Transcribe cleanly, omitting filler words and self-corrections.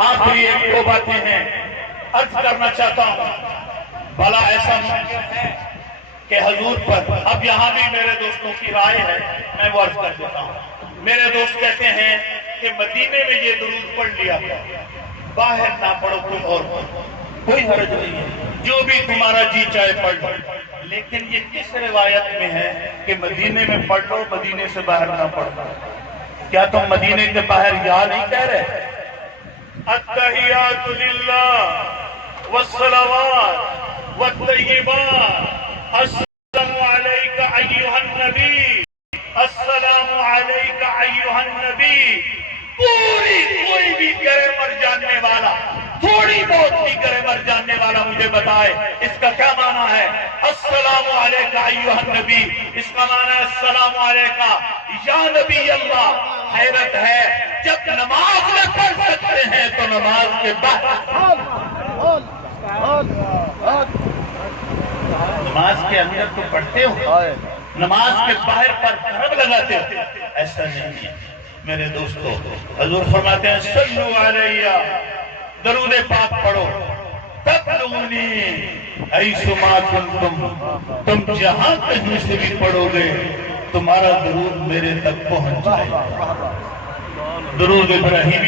آخری ایک دو باتیں ہیں عرض کرنا چاہتا ہوں. بھلا ایسا ممکن ہے کہ حضور پر، اب یہاں بھی میرے دوستوں کی رائے ہے، میں وہ عرض کر دیتا ہوں. میرے دوست کہتے ہیں کہ مدینے میں یہ درود پڑھ لیا باہر نہ پڑھو، کوئی اور کوئی حرج نہیں ہے، جو بھی تمہارا جی چاہے پڑھ لو. لیکن یہ کس روایت میں ہے کہ مدینے میں پڑھ لو، مدینے سے باہر نہ پڑھو؟ کیا تم مدینے کے باہر یا نہیں کہہ رہے؟ التحیات للہ والصلوات والطیبات، السلام علیک ایھا النبی، السلام علیک ایھا النبی. پوری کوئی بھی گرامر جاننے والا، تھوڑی بہت بھی گرامر جاننے والا مجھے بتائے اس کا کیا معنی ہے. السلام علیک ایھا النبی، اس کا معنی ہے السلام علیک یا نبی اللہ. حیرت ہے، جب نماز میں پڑھ سکتے ہیں تو نماز کے بعد، نماز کے اندر تو پڑھتے ہو، نماز کے باہر پر حرم لگاتے ہو. ایسا نہیں ہے میرے دوستو. حضور فرماتے ہیں صلو علیہ، درود پاک پڑھو، تبلغونی ایثما کنتم، تم جہاں کہیں سے بھی پڑھو گے تمہارا درود میرے تک پہنچ جائے. درود ابراہیمی